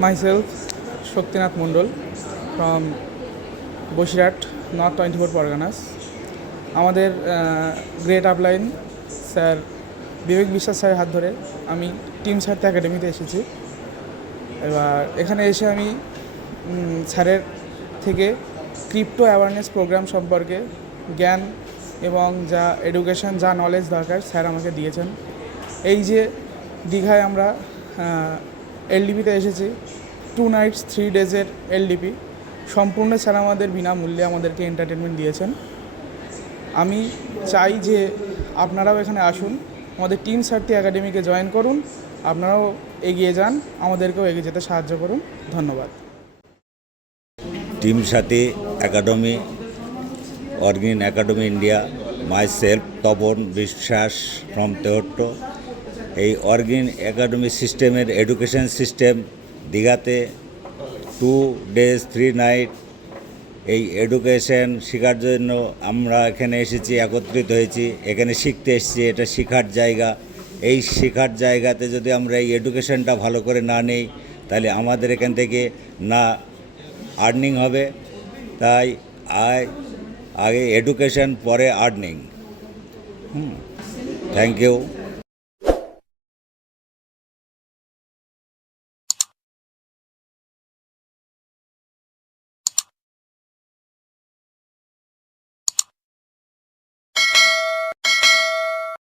Myself, Shaktinath Mondol from Basirhat north 24 Parganas. আমাদের great upline sir বিবেক বিশ্বাস স্যারের হাত ধরে আমি টিম সার্থ একাডেমিতে এসেছি। এবার এখানে এসে আমি স্যারের থেকে ক্রিপ্টো অ্যাওয়ারনেস প্রোগ্রাম সম্পর্কে জ্ঞান এবং যা এডুকেশন যা নলেজ দরকার স্যার আমাকে দিয়েছেন। এই যে দীঘায় আমরা এলডিপিতে এসেছি, 2 nights 3 days এলডিপি সম্পূর্ণ স্যার আমাদের বিনামূল্যে আমাদেরকে এন্টারটেনমেন্ট দিয়েছেন। আমি চাই যে আপনারাও এখানে আসুন, আমাদের টিম সার্থী একাডেমিকে জয়েন করুন, আপনারাও এগিয়ে যান, আমাদেরকেও এগিয়ে যেতে সাহায্য করুন। ধন্যবাদ। Team Sathi academy, origin academy India, myself Tapan Biswas from Tehatta. এই অর্গিন একাডেমি সিস্টেমের এডুকেশন সিস্টেম দীঘাতে 2 days 3 night এই এডুকেশন শেখার জন্য আমরা এখানে এসেছি, একত্রিত হয়েছি, এখানে শিখতে এসেছি। এটা শেখার জায়গা। এই শেখার জায়গাতে যদি আমরা এই এডুকেশনটা ভালো করে না নেই তাহলে আমাদের এখান থেকে না আর্নিং হবে। তাই আগে এডুকেশন পরে আর্নিং। Thank you.